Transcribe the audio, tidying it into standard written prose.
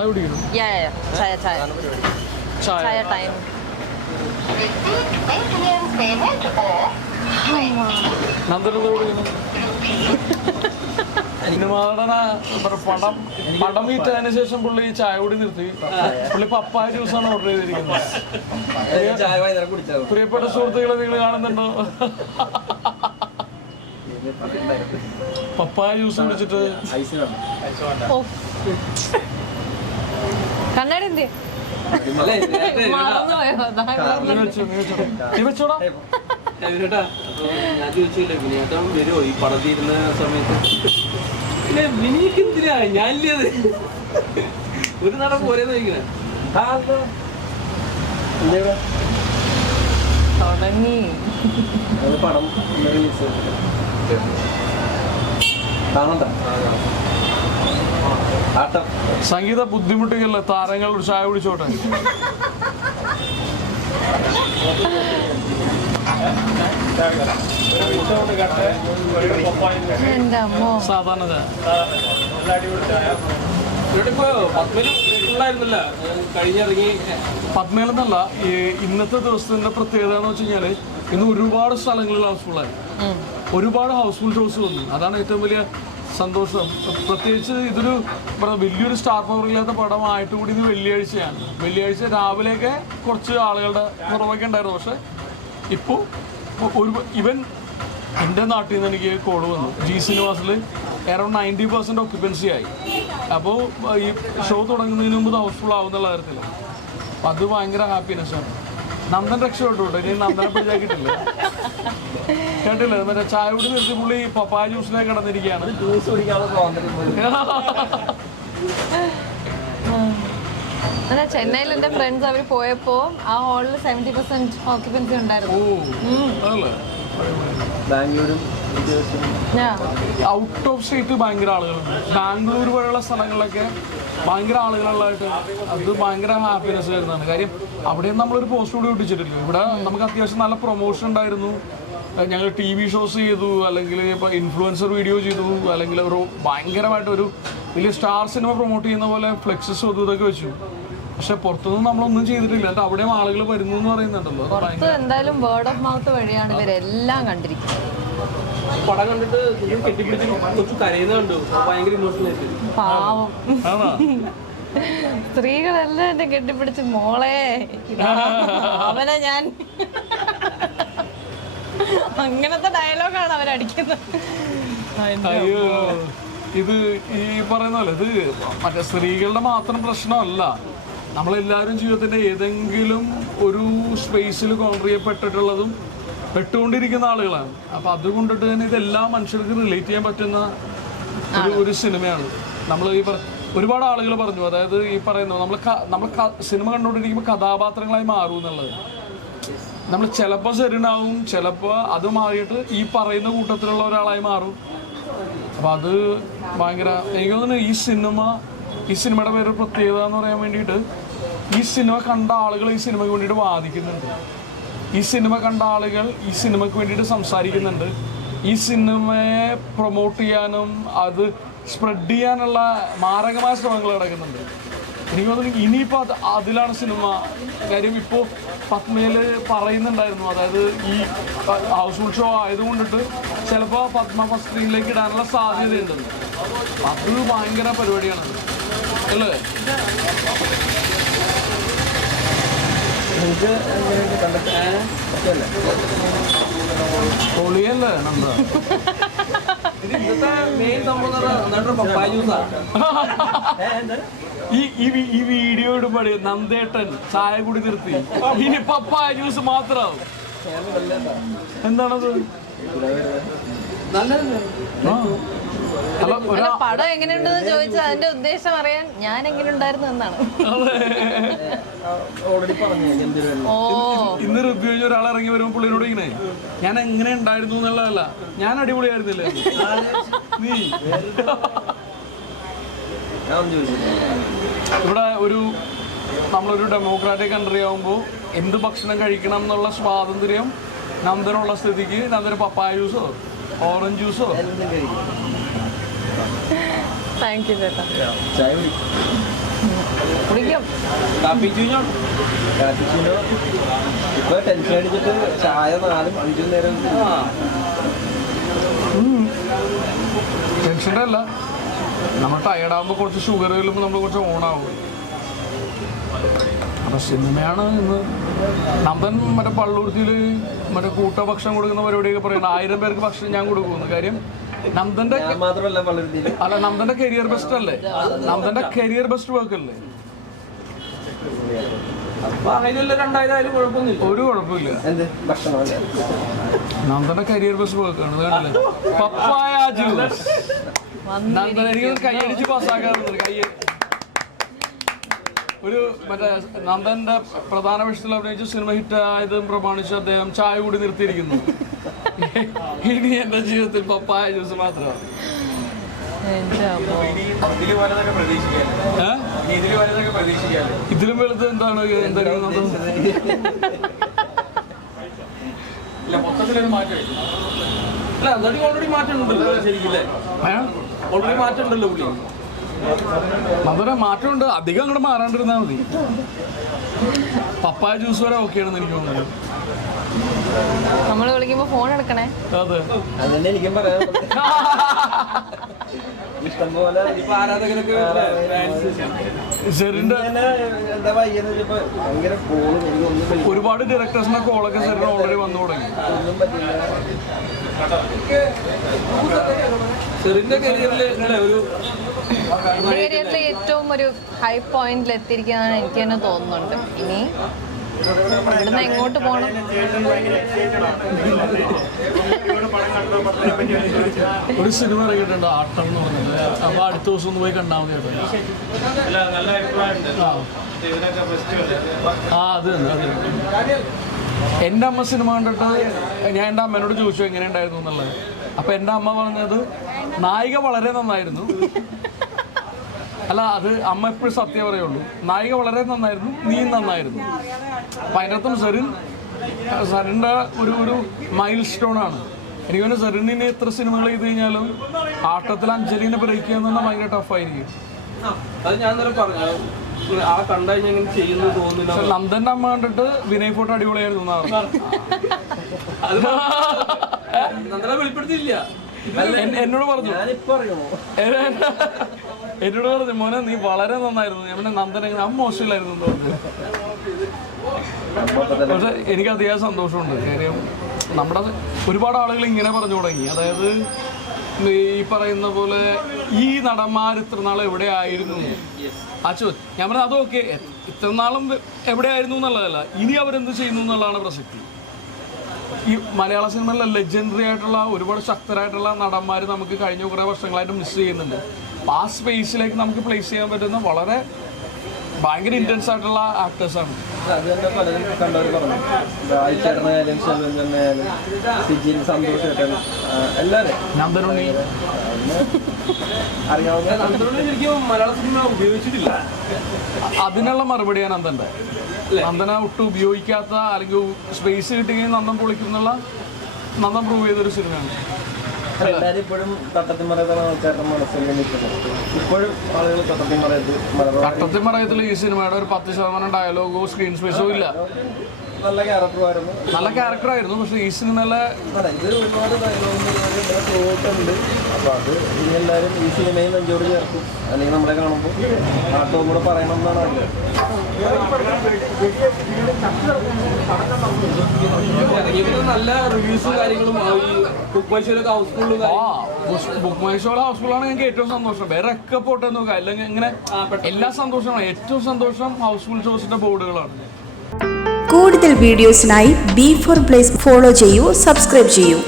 ചായ കുടിക്കണം. ചായ ടൈം. പടം വീറ്റതിന് ശേഷം പുള്ളി ചായ കൂടി നിർത്തി. പുള്ളി പപ്പായ ജ്യൂസാണ് ഓർഡർ ചെയ്തിരിക്കുന്നത്. പ്രിയപ്പെട്ട സുഹൃത്തുക്കളെ നിങ്ങൾ കാണുന്നുണ്ടോ? പപ്പായ ജ്യൂസ് കുടിച്ചിട്ട് കണ്ണാടി എന്ത് വെച്ചോടാ. ഞാൻ ചോദിച്ചില്ല വിനേട്ടം വരുമോ ഈ പടം തീരുന്ന സമയത്ത്? പിന്നെ വിനീക്ക് എന്തിനാ ഞാനില്ലത് ഒരു നടൻ പോരെന്ന് ചോദിക്കണേ. തുടങ്ങി പടം കാണണ്ട. സംഗീത ബുദ്ധിമുട്ടിക്കല്ല, താരങ്ങൾ ഒരു ചായ കുടിച്ചോട്ടെ. സാധാരണ പത്മേലെന്നല്ല, ഇന്നത്തെ ദിവസത്തിന്റെ പ്രത്യേകത എന്ന് വെച്ച് കഴിഞ്ഞാല് ഇന്ന് ഒരുപാട് സ്ഥലങ്ങളിൽ ഹൗസ്ഫുള്ളായി, ഒരുപാട് ഹൗസ്ഫുൾ ഷോസ് വന്നു. അതാണ് ഏറ്റവും വലിയ സന്തോഷം. പ്രത്യേകിച്ച് ഇതൊരു വലിയൊരു സ്റ്റാർ പവർ ഇല്ലാത്ത പടമായിട്ട് കൂടി ഇത് വെള്ളിയാഴ്ചയാണ്. വെള്ളിയാഴ്ച രാവിലെയൊക്കെ കുറച്ച് ആളുകളുടെ കുറവൊക്കെ ഉണ്ടായിരുന്നു. പക്ഷെ ഇപ്പോൾ ഇവൻ എൻ്റെ നാട്ടിൽ നിന്ന് എനിക്ക് കോൾ വന്നു. ജി സിനിമാസിൽ അറൗണ്ട് 90% ഓക്യുപ്പൻസി ആയി. അപ്പോൾ ഈ ഷോ തുടങ്ങുന്നതിന് മുമ്പ് ഹൗസ്ഫുൾ ആവുന്നുള്ള കാര്യത്തിൽ അത് ഭയങ്കര ഹാപ്പിനെസ്സാണ്. നന്ദൻ രക്ഷപ്പെട്ടു. ഇനി നന്ദനെ പിടിച്ചാക്കിയിട്ടില്ല, കേട്ടില്ല. മറ്റേ ചായ കുടി നിർത്തി പുള്ളി പപ്പായ ജ്യൂസിലേക്ക് കിടന്നിരിക്കുകയാണ്. ചെന്നൈയിൽ എന്റെ ഫ്രണ്ട്സ് അവർ പോയപ്പോ ആ ഹാളിൽ 70% ഓക്യുപ്പൻസി ഉണ്ടായിരുന്നു. ബാംഗ്ലൂരും ഔട്ട് ഓഫ് സ്റ്റേറ്റ് ഭയങ്കര ആളുകളുണ്ട്. ബാംഗ്ലൂർ പോലെയുള്ള സ്ഥലങ്ങളിലൊക്കെ ഭയങ്കര ആളുകളുള്ളതായിട്ട് അത് ഭയങ്കര ഹാപ്പിനെസ് വരുന്നതാണ്. കാര്യം അവിടെയും നമ്മളൊരു പോസ്റ്റ് കൂടി ഒട്ടിച്ചിട്ടില്ല. ഇവിടെ നമുക്ക് അത്യാവശ്യം നല്ല പ്രൊമോഷൻ ഉണ്ടായിരുന്നു. ഞങ്ങൾ TV ഷോസ് ചെയ്തു, അല്ലെങ്കിൽ ഇപ്പോൾ ഇൻഫ്ലുവൻസർ വീഡിയോ ചെയ്തു, അല്ലെങ്കിൽ ഒരു ഭയങ്കരമായിട്ട് ഒരു വലിയ സ്റ്റാർ സിനിമ പ്രൊമോട്ട് ചെയ്യുന്ന പോലെ ഫ്ലെക്സസ് ഇതൊക്കെ വെച്ചു. പക്ഷെ പുറത്തുനിന്ന് നമ്മളൊന്നും ചെയ്തിട്ടില്ല. എന്നിട്ട് അവിടെയും ആളുകൾ വരുന്നു എന്ന് പറയുന്നുണ്ടല്ലോ. എന്തായാലും വേർഡ് ഓഫ് മൗത്ത് വഴിയാണ് ഇവരെല്ലാം കണ്ടിരിക്കുന്നത്. പടം കണ്ടിട്ട് കെട്ടിപ്പിടിച്ച് കുറച്ച് കരയുന്ന കണ്ടു. ഭയങ്കര ഇമോഷണൽ. പാവം സ്ത്രീകളെല്ലാം എന്നെ കെട്ടിപ്പിടിച്ച് മോളെ അവനെ ഞാൻ അങ്ങനത്തെ ഡയലോഗാണ് അവരടിക്കുന്നത്. അയ്യോ, ഇത് ഈ പറയുന്ന പോലെ ഇത് മറ്റേ സ്ത്രീകളുടെ മാത്രം പ്രശ്നമല്ല. നമ്മളെല്ലാവരും ജീവിതത്തിന്റെ ഏതെങ്കിലും ഒരു സ്പേസിൽ കോൺട്രി ചെയ്യപ്പെട്ടിട്ടുള്ളതും പെട്ടുകൊണ്ടിരിക്കുന്ന ആളുകളാണ്. അപ്പൊ അതുകൊണ്ടിട്ട് തന്നെ ഇതെല്ലാ മനുഷ്യർക്ക് റിലേറ്റ് ചെയ്യാൻ പറ്റുന്ന ഒരു സിനിമയാണ്. നമ്മൾ ഈ ഒരുപാട് ആളുകൾ പറഞ്ഞു, അതായത് ഈ പറയുന്നത് നമ്മൾ സിനിമ കണ്ടുകൊണ്ടിരിക്കുമ്പോൾ കഥാപാത്രങ്ങളായി മാറും എന്നുള്ളത്. നമ്മൾ ചിലപ്പോൾ ശരിയാവും, ചിലപ്പോൾ അത് മാറിയിട്ട് ഈ പറയുന്ന കൂട്ടത്തിലുള്ള ഒരാളായി മാറും. അപ്പം അത് ഭയങ്കര എനിക്ക് തോന്നുന്നു ഈ സിനിമയുടെ പേര് പ്രത്യേകത എന്ന് പറയാൻ വേണ്ടിയിട്ട് ഈ സിനിമ കണ്ട ആളുകൾ ഈ സിനിമയ്ക്ക് വേണ്ടിയിട്ട് വാദിക്കുന്നുണ്ട്. ഈ സിനിമ കണ്ട ആളുകൾ ഈ സിനിമയ്ക്ക് വേണ്ടിയിട്ട് സംസാരിക്കുന്നുണ്ട്. ഈ സിനിമയെ പ്രൊമോട്ട് ചെയ്യാനും അത് സ്പ്രെഡ് ചെയ്യാനുള്ള മാരകമായ ശ്രമങ്ങൾ നടക്കുന്നുണ്ട്. എനിക്ക് തോന്നുന്നു ഇനിയിപ്പോൾ അതിലാണ് സിനിമ. കാര്യം ഇപ്പോൾ പത്മയിൽ പറയുന്നുണ്ടായിരുന്നു, അതായത് ഈ ഹൗസ്ഫുൾ ഷോ ആയതുകൊണ്ടിട്ട് ചിലപ്പോൾ പത്മ ഫസ്റ്റ് സ്ക്രീനിലേക്ക് ഇടാനുള്ള സാധ്യതയുണ്ട്. അത് ഭയങ്കര പരിപാടിയാണ് അല്ലേ? പൊളിയല്ലേ നന്ദ? ഈ വീഡിയോ ഇടുമ്പോഴേ നന്ദേട്ടൻ ചായ കൂടി നിർത്തി ഇനി പപ്പായ ജ്യൂസ് മാത്രമാവും. എന്താണത്? പടം എങ്ങനെയുണ്ടെന്ന് ചോദിച്ചാൽ അതിന്റെ ഉദ്ദേശം അറിയാൻ ഞാൻ എങ്ങനെ ഉണ്ടായിരുന്നു എന്നാണ്. ഇന്ന് റിവ്യൂ കഴിഞ്ഞ ഒരാൾ ഇറങ്ങി വരുമ്പോൾ പുള്ളിനോട് ഇങ്ങനെ ഞാൻ എങ്ങനെ ഉണ്ടായിരുന്നു എന്നുള്ളതല്ല, ഞാൻ അടിപൊളിയായിരുന്നില്ലേ നീ. ഇവിടെ നമ്മളൊരു ഡെമോക്രാറ്റിക് കൺട്രി ആകുമ്പോൾ എന്ത് ഭക്ഷണം കഴിക്കണം എന്നുള്ള സ്വാതന്ത്ര്യം നന്ദനുള്ള സ്ഥിതിക്ക് നന്ദന് പപ്പായ ജ്യൂസോ ഓറഞ്ച് ജ്യൂസോ. താങ്ക് യു ചേട്ടാ. കുടിക്കും. കാപ്പിച്ചൂഞ്ഞോ ഇപ്പൊ ടെൻഷൻ അടിച്ചിട്ട് ചായ 4-5 നേരം. ടെൻഷൻ്റെ അല്ല, നമ്മൾ ടയർഡാകുമ്പോൾ കുറച്ച് ഷുഗർ ചെല്ലുമ്പോൾ നമ്മൾ കുറച്ച് ഓണാവും. അപ്പം സിനിമയാണ് ഇന്ന്. നന്ദൻ മറ്റേ പള്ളൂർത്തിയിൽ മറ്റേ കൂട്ടഭക്ഷണം കൊടുക്കുന്ന പരിപാടിയൊക്കെ പറയുന്നത് 1000 പേർക്ക് ഭക്ഷണം ഞാൻ കൊടുക്കുന്നു. കാര്യം നന്ദന്റെ അല്ല, നന്ദന്റെ കരിയർ ബെസ്റ്റ് അല്ലേ, നന്ദന്റെ കരിയർ ബെസ്റ്റ് വർക്ക് അല്ലേ. ഒരു കുഴപ്പമില്ല, നന്ദന്റെ കരിയർ ബെസ്റ്റ് വർക്കാണ്. പപ്പായ ജ്യൂസ് നന്ദൻ എനിക്ക് കൈയടിച്ച് പാസ്സാക്കാറുണ്ട്. ഒരു മറ്റേ നന്ദന്റെ പ്രധാന വേഷത്തിൽ അഭിനയിച്ച സിനിമ ഹിറ്റായതും പ്രമാണിച്ച് അദ്ദേഹം ചായ കൂടി നിർത്തിയിരിക്കുന്നു. ഇനി എന്റെ ജീവിതത്തിൽ പപ്പായ ജ്യൂസ് മാത്രമാണ്. ഇതിലും വലുത് എന്താണ്? അതൊരു മാറ്റമുണ്ട്. അധികം അങ്ങോട്ട് മാറാണ്ടിരുന്നാൽ മതി. പപ്പായ ജ്യൂസ് വരെ ഓക്കെയാണെന്ന് എനിക്ക് തോന്നുന്നത്. നമ്മള് വിളിക്കുമ്പോ ഫോൺ എടുക്കണേ. അതെ, അതന്നെ എനിക്കും പറയാം. ഇഷ്ടം പോലെ ആരാധകരൊക്കെ ഒരുപാട് ഡയറക്ടേഴ്സിന്റെ കോളൊക്കെ സെറിന് ഓൾറെഡി വന്നു തുടങ്ങി. സെറിന്റെ കരിയറിൽ ഏറ്റവും ഒരു ഹൈ പോയിന്റിൽ എത്തിയിരിക്കുന്നതാണ് എനിക്ക് തന്നെ തോന്നുന്നുണ്ട്. ഇനി ഇവിടുന്ന് എങ്ങോട്ട് പോകണം? ഒരു സിനിമ ഇറങ്ങിയിട്ടുണ്ട്, ആട്ടം എന്ന് പറഞ്ഞത്. അപ്പൊ അടുത്ത ദിവസം ഒന്ന് പോയി കണ്ടാൽ മതി. അത് തന്നെ. എൻ്റെ അമ്മ സിനിമ കണ്ടിട്ട് ഞാൻ എൻ്റെ അമ്മേനോട് ചോദിച്ചു എങ്ങനെ ഉണ്ടായിരുന്നു എന്നുള്ളത്. അപ്പൊ എൻ്റെ അമ്മ പറഞ്ഞത് നായിക വളരെ നന്നായിരുന്നു. അല്ല, അത് അമ്മ എപ്പോഴും സത്യം പറയുള്ളൂ. നായിക വളരെ നന്നായിരുന്നു, നീ നന്നായിരുന്നു. അപ്പം അതിനകത്തും സെറിൻ്റെ ഒരു മൈൽ സ്റ്റോണാണ്. എനിക്ക് തോന്നുന്നു സെറിന് എത്ര സിനിമകൾ ചെയ്ത് കഴിഞ്ഞാലും ആട്ടത്തിൽ അഞ്ജലിനെ ബ്രേക്ക് ചെയ്യുന്ന ഭയങ്കര ടഫായിരിക്കും. നന്ദന്റെ അമ്മ കണ്ടിട്ട് വിനയ് ഫോട്ടോ അടിപൊളിയായിരുന്നു എന്നോട് പറഞ്ഞു. എന്നോട് പറഞ്ഞു, മോനെ നീ വളരെ നന്നായിരുന്നു. ഞാൻ നന്ദൻ എങ്ങനെ അമ്മ മോശമില്ലായിരുന്നു എന്ന് പറഞ്ഞു. പക്ഷെ എനിക്ക് അതിയായ സന്തോഷമുണ്ട്. കാര്യം നമ്മുടെ ഒരുപാട് ആളുകൾ ഇങ്ങനെ പറഞ്ഞു തുടങ്ങി. അതായത് ഈ പറയുന്ന പോലെ ഈ നടന്മാർ ഇത്ര നാൾ എവിടെ ആയിരുന്നു ഞാൻ പറഞ്ഞത്. അതൊക്കെ ഇത്ര നാളും എവിടെ ആയിരുന്നു എന്നുള്ളതല്ല, ഇനി അവരെന്ത് ചെയ്യുന്നു എന്നുള്ളതാണ് പ്രസക്തി. ഈ മലയാള സിനിമയിലെ ലെജൻഡറി ആയിട്ടുള്ള ഒരുപാട് ശക്തരായിട്ടുള്ള നടന്മാർ നമുക്ക് കഴിഞ്ഞ കുറേ വർഷങ്ങളായിട്ട് മിസ് ചെയ്യുന്നുണ്ട്. അപ്പോൾ ആ സ്പേസിലേക്ക് നമുക്ക് പ്ലേസ് ചെയ്യാൻ പറ്റുന്ന വളരെ ഭയങ്കര ഇൻറ്റൻസ് ആയിട്ടുള്ള ആക്ടേഴ്സാണ്. അത് തന്നെ പലരും കണ്ടവർ പറഞ്ഞു. ചേട്ടനായാലും ശെൽവൻ സിജിൻ, സന്തോഷ്, എല്ലാവരും നന്ദനുണ്ണി അറിയാവുന്ന നന്ദനുണ്ണി ശരിക്കും മലയാള സിനിമ ഉപയോഗിച്ചിട്ടില്ല. അതിനുള്ള മറുപടിയാണ് നന്ദൻ്റെ. നന്ദനെ ഒട്ടും ഉപയോഗിക്കാത്ത അല്ലെങ്കിൽ സ്പേസ് കിട്ടുകയും നന്ദൻ പൊളിക്കുന്നുള്ള നന്ദൻ പ്രൂവ് ചെയ്തൊരു സിനിമയാണ്. എല്ലാവരും ഇപ്പോഴും തട്ടത്തിമറയത്താണ് ആൾക്കാരുടെ മനസ്സിൽ നിൽക്കുന്നത്. ഇപ്പോഴും ആളുകൾ തട്ടത്തിമറയത്തിൽ ഈ സിനിമയുടെ ഒരു 10% ഡയലോഗോ സ്ക്രീൻ സ്പേസോ ഇല്ല. നല്ല ക്യാരക്ടറായിരുന്നു, നല്ല ക്യാരക്ടറായിരുന്നു. പക്ഷെ ഈ സിനിമയിലെ ഇത് ഒരുപാട് ഡയലോഗുണ്ട്. അപ്പോൾ അത് ഇനി എല്ലാവരും ഈ സിനിമയിൽ നെഞ്ചോട് ചേർക്കും. അല്ലെങ്കിൽ നമ്മളെ കാണുമ്പോൾ നാട്ടവും കൂടെ പറയണം എന്നാണ് ആഗ്രഹം. നല്ല റിവ്യൂസും കാര്യങ്ങളും ബുക്ക് മൈ ഷോയിലൊക്കെ ഹൗസ്ഫുള്ളും. ബുക്ക് മൈ ഷോയിലെ ഹൗസ്ഫുള്ളാണ് ഞങ്ങൾക്ക് ഏറ്റവും സന്തോഷം. വേറെ ഒക്കെ പോട്ടെ നോക്കാം. അല്ലെങ്കിൽ ഇങ്ങനെ എല്ലാ സന്തോഷമാണ്. ഏറ്റവും സന്തോഷം ഹൗസ്ഫുൾ ഷോസിന്റെ ബോർഡുകളാണ്. കൂടുതൽ വീഡിയോസിനായി B4 Place ഫോളോ ചെയ്യൂ, സബ്സ്ക്രൈബ് ചെയ്യൂ.